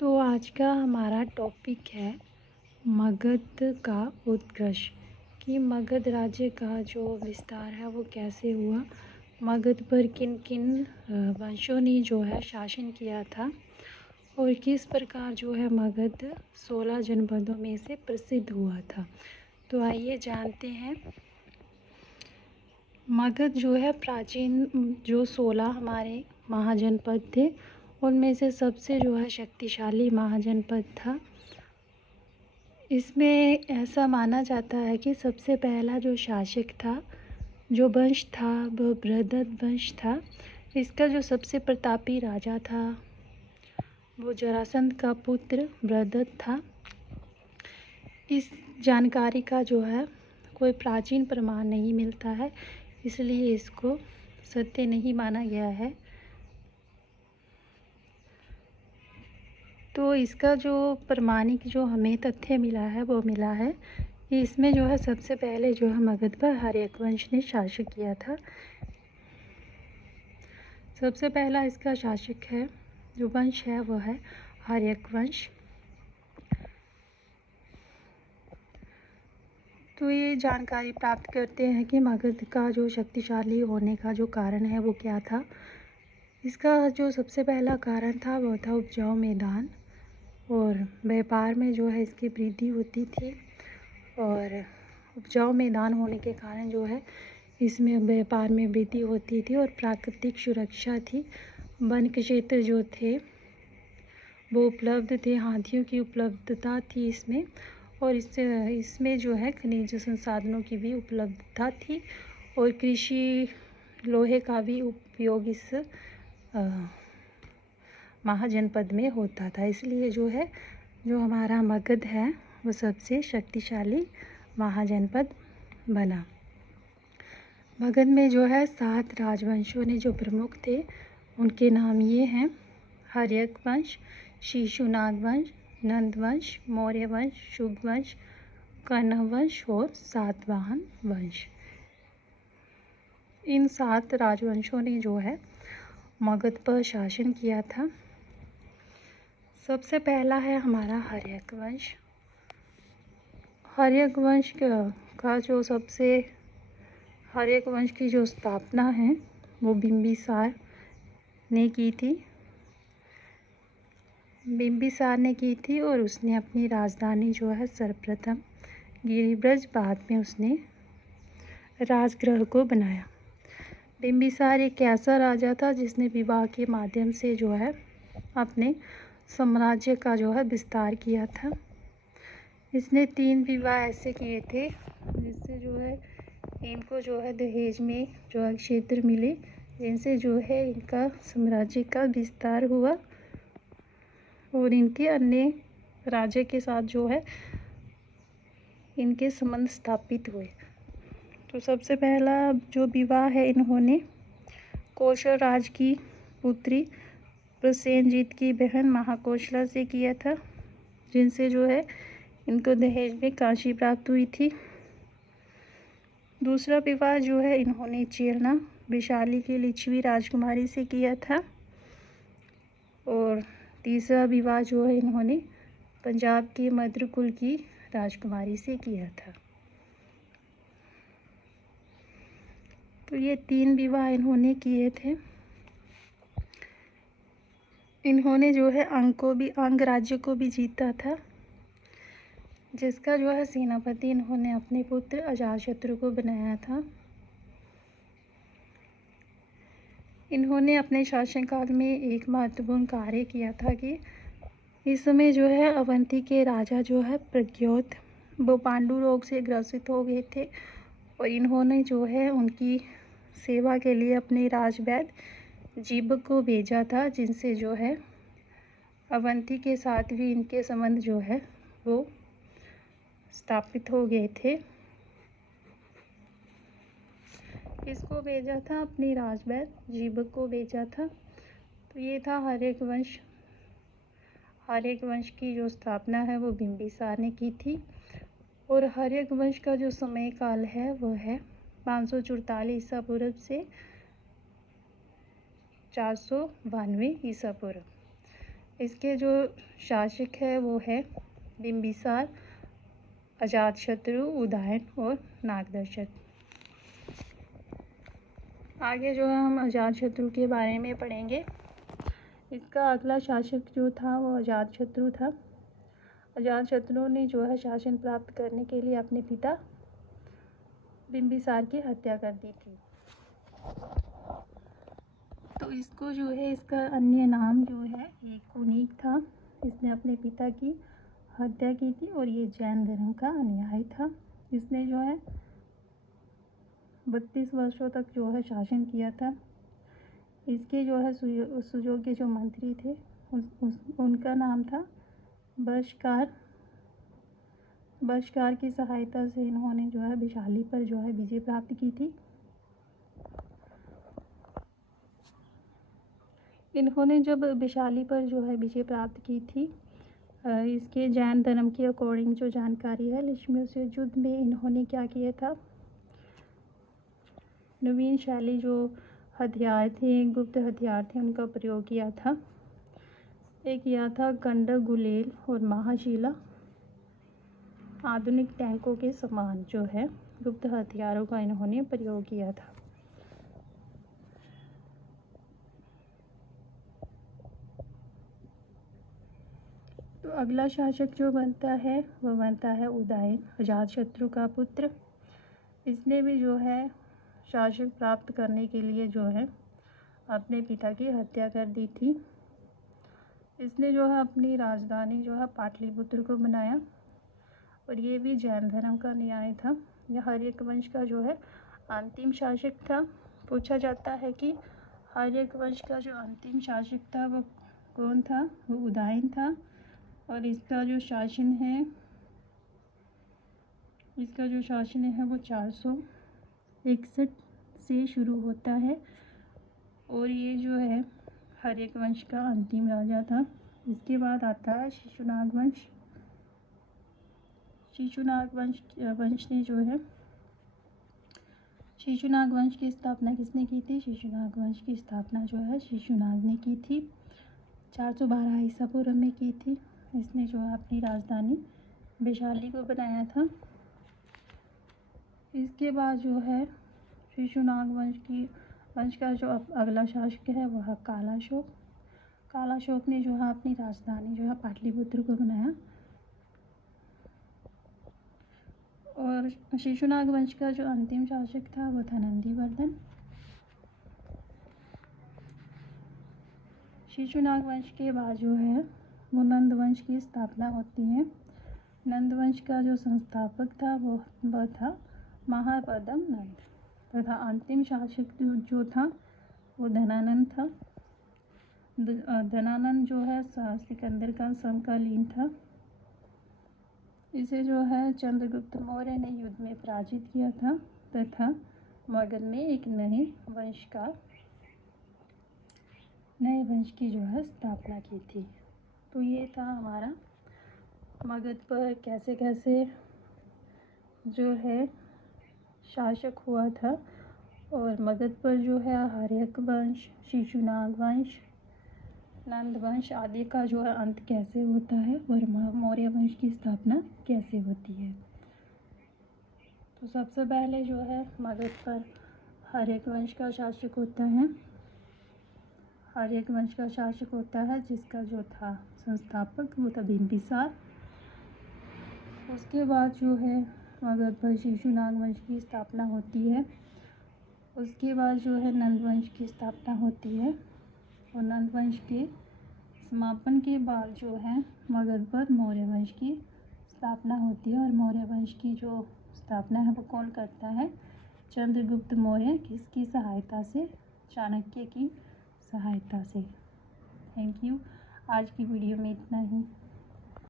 तो आज का हमारा टॉपिक है मगध का उत्कर्ष कि मगध राज्य का जो विस्तार है वो कैसे हुआ, मगध पर किन किन वंशों ने जो है शासन किया था और किस प्रकार जो है मगध 16 जनपदों में से प्रसिद्ध हुआ था। तो आइए जानते हैं। मगध जो है प्राचीन जो 16 हमारे महाजनपद थे उनमें से सबसे जो है शक्तिशाली महाजनपद था। इसमें ऐसा माना जाता है कि सबसे पहला जो शासक था, जो वंश था, वह बृहद्रथ वंश था। इसका जो सबसे प्रतापी राजा था वो जरासंध का पुत्र बृहद्रथ था। इस जानकारी का जो है कोई प्राचीन प्रमाण नहीं मिलता है, इसलिए इसको सत्य नहीं माना गया है। तो इसका जो प्रमाणिक जो हमें तथ्य मिला है वो मिला है कि इसमें जो है सबसे पहले जो है मगध पर हर्यक वंश ने शासन किया था। सबसे पहला इसका शासक है, जो वंश है वो है हर्यक वंश। तो ये जानकारी प्राप्त करते हैं कि मगध का जो शक्तिशाली होने का जो कारण है वो क्या था। इसका जो सबसे पहला कारण था वो था उपजाऊ मैदान, और व्यापार में जो है इसकी वृद्धि होती थी। और उपजाऊ मैदान होने के कारण जो है इसमें व्यापार में वृद्धि होती थी और प्राकृतिक सुरक्षा थी। वन क्षेत्र जो थे वो उपलब्ध थे, हाथियों की उपलब्धता थी इसमें, और इसमें जो है खनिज संसाधनों की भी उपलब्धता थी, और कृषि लोहे का भी उपयोग इस महाजनपद में होता था। इसलिए जो है जो हमारा मगध है वो सबसे शक्तिशाली महाजनपद बना। मगध में जो है 7 राजवंशों ने जो प्रमुख थे उनके नाम ये हैं: हर्यक वंश, शिशुनाग वंश, नंद वंश, मौर्य वंश, शुंग वंश, कण्व वंश और सातवाहन वंश। इन 7 राजवंशों ने जो है मगध पर शासन किया था। सबसे पहला है हमारा हर्यक वंश। हर्यक वंश हर्यक वंश की जो स्थापना है वो बिंबिसार ने की थी और उसने अपनी राजधानी जो है सर्वप्रथम गिरिब्रज, बाद में उसने राजगृह को बनाया। बिंबिसार एक ऐसा राजा था जिसने विवाह के माध्यम से जो है अपने साम्राज्य का जो है विस्तार किया था। इसने 3 विवाह ऐसे किए थे जिससे जो है इनको जो है दहेज में जो है क्षेत्र मिले, जिनसे जो है इनका साम्राज्य का विस्तार हुआ और इनके अन्य राज्य के साथ जो है इनके संबंध स्थापित हुए। तो सबसे पहला जो विवाह है इन्होंने कौशल राज की पुत्री प्रसेनजीत की बहन महाकौशला से किया था, जिनसे जो है इनको दहेज में काशी प्राप्त हुई थी। दूसरा विवाह जो है इन्होंने चेलना वैशाली की लिच्छवी राजकुमारी से किया था, और तीसरा विवाह जो है इन्होंने पंजाब के मद्रकुल की राजकुमारी से किया था। तो ये 3 विवाह इन्होंने किए थे। इन्होंने जो है अंग राज्य को भी जीता था, जिसका जो है सेनापति इन्होंने अपने पुत्र अजातशत्रु को बनाया था। इन्होंने अपने शासनकाल में एक महत्वपूर्ण कार्य किया था कि इस समय जो है अवंती के राजा जो है प्रद्योत वो पांडु रोग से ग्रसित हो गए थे, और इन्होंने जो है उनकी सेवा के लिए अपने राजवैद्य जीवक को भेजा था, जिनसे जो है अवंती के साथ भी इनके संबंध जो है वो स्थापित हो गए थे। इसको भेजा था, अपनी राजवैद्य जीवक को भेजा था। तो ये था हर्यक वंश। हर्यक वंश की जो स्थापना है वो बिंबिसार ने की थी, और हर्यक वंश का जो समय काल है वो है 544 ईसा पूर्व से 492 ईसा पूर्व। इसके जो शासक है वो है बिंबिसार, अजातशत्रु, उदयन और नागदर्शक। आगे जो हम अजातशत्रु के बारे में पढ़ेंगे। इसका अगला शासक जो था वो अजातशत्रु था। अजातशत्रु ने जो है शासन प्राप्त करने के लिए अपने पिता बिंबिसार की हत्या कर दी थी। तो इसको जो है इसका अन्य नाम जो है एकूनिक था। इसने अपने पिता की हत्या की थी और ये जैन धर्म का अनुयायी था। इसने जो है 32 वर्षों तक जो है शासन किया था। इसके जो है सुयोग्य जो मंत्री थे उनका नाम था बशकार। बशकार की सहायता से इन्होंने जो है वैशाली पर जो है विजय प्राप्त की थी। इन्होंने जब वैशाली पर जो है विजय प्राप्त की थी, इसके जैन धर्म के अकॉर्डिंग जो जानकारी है, लक्ष्मियों से युद्ध में इन्होंने क्या किया था, नवीन शैली जो हथियार थे, गुप्त हथियार थे, उनका प्रयोग किया था। एक किया था गंडक, गुलेल और महाशिला। आधुनिक टैंकों के समान जो है गुप्त हथियारों का इन्होंने प्रयोग किया था। तो अगला शासक जो बनता है वो बनता है उदयन, अजातशत्रु का पुत्र। इसने भी जो है शासन प्राप्त करने के लिए जो है अपने पिता की हत्या कर दी थी। इसने जो है अपनी राजधानी जो है पाटलिपुत्र को बनाया और ये भी जैन धर्म का न्याय था। यह हर्यक वंश का जो है अंतिम शासक था। पूछा जाता है कि हर्यक वंश का जो अंतिम शासक था वो कौन था, वो उदयन था। और इसका जो शासन है वो 461 से शुरू होता है और ये जो है हर्यक वंश का अंतिम राजा था। इसके बाद आता है शिशुनाग वंश। शिशुनाग वंश ने जो है शिशुनाग वंश की स्थापना किसने की थी? शिशुनाग वंश की स्थापना जो है शिशुनाग ने की थी। 412 ईसा पूर्व में की थी। इसने जो है अपनी राजधानी वैशाली को बनाया था। इसके बाद जो है शिशुनाग वंश का जो अगला शासक है वह है कालाशोक। कालाशोक ने जो है अपनी राजधानी जो है पाटलिपुत्र को बनाया। और शिशुनाग वंश का जो अंतिम शासक था वो था नंदीवर्धन। शिशुनाग वंश के बाद जो है वो नंद वंश की स्थापना होती है। नंद वंश का जो संस्थापक था वह था महापदम नंद तथा अंतिम शासक जो था वो धनानंद था। धनानंद जो है सिकंदर का समकालीन था। इसे जो है चंद्रगुप्त मौर्य ने युद्ध में पराजित किया था तथा मगध में एक नए वंश की जो है स्थापना की थी। तो ये था हमारा मगध पर कैसे कैसे जो है शासक हुआ था। और मगध पर जो है हर्यक वंश, शिशुनाग वंश, नंद वंश आदि का जो है अंत कैसे होता है और मौर्य वंश की स्थापना कैसे होती है। तो सबसे पहले जो है मगध पर हर्यक वंश का शासक होता है। हर्यक वंश का शासक होता है जिसका जो था संस्थापक वो था बिंबिसार। उसके बाद जो है मगध पर शिशुनाग वंश की स्थापना होती है। उसके बाद जो है नंद वंश की स्थापना होती है और नंद वंश के समापन के बाद जो है मगध पर मौर्य वंश की स्थापना होती है। और मौर्य वंश की जो स्थापना है वो कौन करता है? चंद्रगुप्त मौर्य। किसकी सहायता से? चाणक्य की सहायता से। Thank you. आज की वीडियो में इतना ही।